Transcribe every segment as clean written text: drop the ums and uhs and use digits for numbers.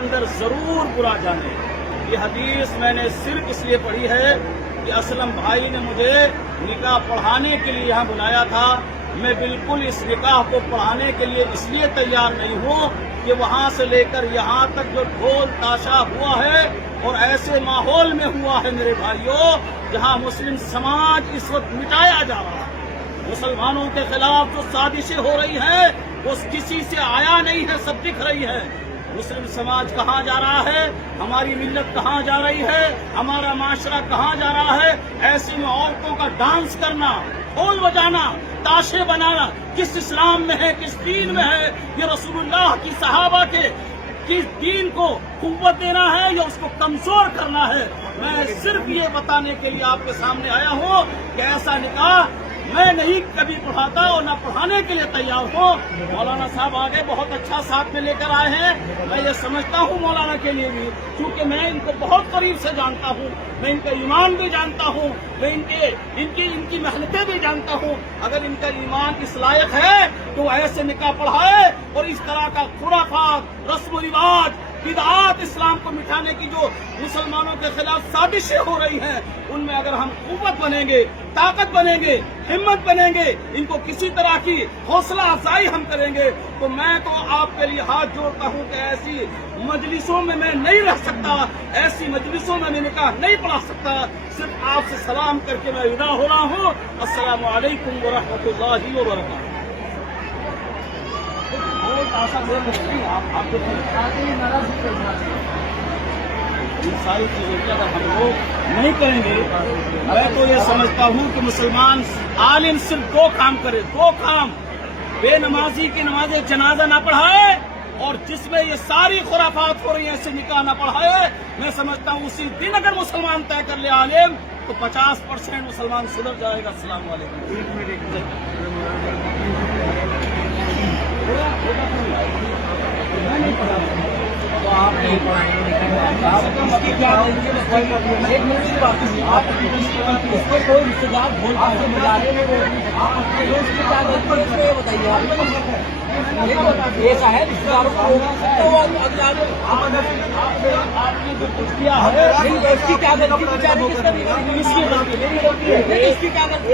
اندر ضرور برا جانے۔ یہ حدیث میں نے صرف اس لیے پڑھی ہے کہ اسلم بھائی نے مجھے نکاح پڑھانے کے لیے یہاں بلایا تھا۔ میں بالکل اس نکاح کو پڑھانے کے لیے اس لیے تیار نہیں ہوں کہ وہاں سے لے کر یہاں تک جو ڈھول تاشا ہوا ہے اور ایسے ماحول میں ہوا ہے میرے بھائیوں جہاں مسلم سماج اس وقت مٹایا جا رہا ہے۔ مسلمانوں کے خلاف جو سازشیں ہو رہی ہیں وہ کسی سے آیا نہیں ہے، سب دکھ رہی ہے۔ مسلم سماج کہاں جا رہا ہے، ہماری ملت کہاں جا رہی ہے، ہمارا معاشرہ کہاں جا رہا ہے۔ ایسی میں عورتوں کا ڈانس کرنا، ڈھول بجانا، تاشے بنانا کس اسلام میں ہے، کس دین میں ہے؟ یہ رسول اللہ کی صحابہ کے کس دین کو قوت دینا ہے یا اس کو کمزور کرنا ہے؟ میں صرف یہ بتانے کے لیے آپ کے سامنے آیا ہوں کہ ایسا نکاح میں نہیں کبھی پڑھاتا اور نہ پڑھانے کے لیے تیار ہوں۔ مولانا صاحب آگے بہت اچھا ساتھ میں لے کر آئے ہیں، میں یہ سمجھتا ہوں مولانا کے لیے بھی، کیونکہ میں ان کو بہت قریب سے جانتا ہوں، میں ان کا ایمان بھی جانتا ہوں، میں ان کی محنتیں بھی جانتا ہوں۔ اگر ان کا ایمان اس لائق ہے تو وہ ایسے نکاح پڑھائے اور اس طرح کا خرافات، رسم و رواج، بدعات اسلام کو مٹھانے کی جو مسلمانوں کے خلاف سازشیں ہو رہی ہیں ان میں اگر ہم قوت بنیں گے، طاقت بنیں گے، ہمت بنیں گے، ان کو کسی طرح کی حوصلہ افزائی ہم کریں گے تو میں تو آپ کے لیے ہاتھ جوڑتا ہوں کہ ایسی مجلسوں میں میں نہیں رہ سکتا، ایسی مجلسوں میں میں نکاح نہیں پڑھا سکتا۔ صرف آپ سے سلام کر کے میں ودا ہو رہا ہوں۔ السلام علیکم ورحمۃ اللہ وبرکاتہ۔ ان ساری چیزوں کی اگر ہم لوگ نہیں کریں گے، میں تو یہ سمجھتا ہوں کہ مسلمان عالم صرف دو کام کرے، دو کام: بے نمازی کی نماز جنازہ نہ پڑھائے اور جس میں یہ ساری خرافات ہو رہی ہیں اسے نکاح نہ پڑھائے۔ میں سمجھتا ہوں اسی دن اگر مسلمان طے کر لے عالم تو 50% مسلمان سدھر جائے گا۔ السلام علیکم۔ تو آپ نہیں پڑھائیں گے، اس کی کیا ایک منٹ کی بات ہے، آپ اس کو کوئی رشتے دار بول آپ سے ملا رہے ہیں، آپ اپنے دوست کی کیا غلطی ہے اس کو یہ بتائیے۔ آپ ایسا ہے رشتے داروں کو آپ نے جو کچھ کیا ہے اس کی کیا غلطی اس کی غلطی ہے، اس کی کیا غلطی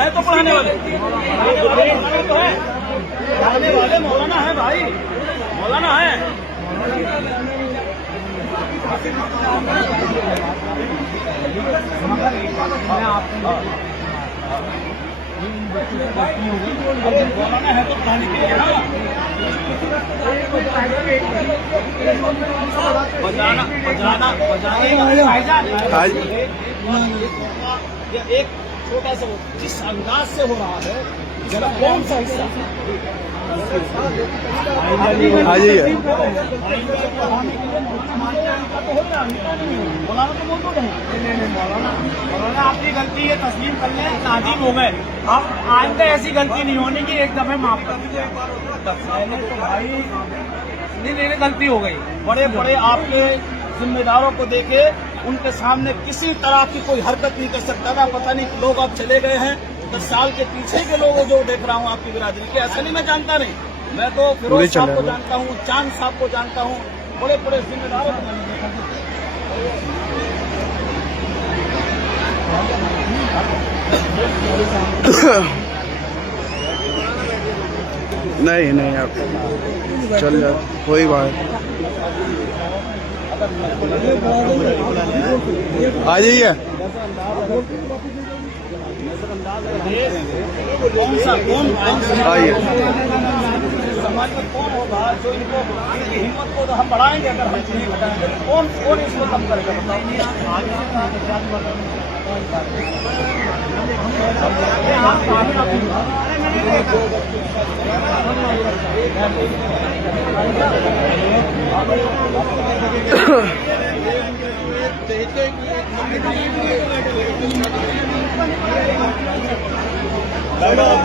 ہے تو پڑھانے والے پڑھانے والے مولانا ہے بھائی، مولانا ہے۔ مولانا ہے تو پڑھانے کے لیے ایک چھوٹا سا جس انداز سے ہو رہا ہے ذرا کون سا حصہ آ جائیے۔ مولانا تو موجود ہے، مولانا آپ کی غلطی ہے، تسلیم کر لیں، تعظیم ہو گئے، اب آئندہ ایسی غلطی نہیں ہونے کی، ایک دفعہ معاف کر دیجیے۔ بھائی نہیں غلطی ہو گئی۔ بڑے بڑے آپ کے ذمہ داروں کو دیکھے، ان کے سامنے کسی طرح کی کوئی حرکت نہیں کر سکتا تھا۔ پتہ نہیں لوگ اب چلے گئے ہیں، 10 سال کے پیچھے کے لوگ جو دیکھ رہا ہوں آپ کی برادری کے، ایسا نہیں میں جانتا نہیں، میں تو فیروز صاحب کو جانتا ہوں، چاند صاحب کو جانتا ہوں، بڑے بڑے ذمہ داروں کو میں نے دیکھا۔ نہیں آپ چل جاؤ، کوئی بات آ جائیے۔ آئیے۔ سماج میں کون ہوگا جو ان کو ہمت کو ہم بڑھائیں گے؟ اگر ہم نہیں بتائیں گے کون اس کو کم کرے گا؟ بتاؤ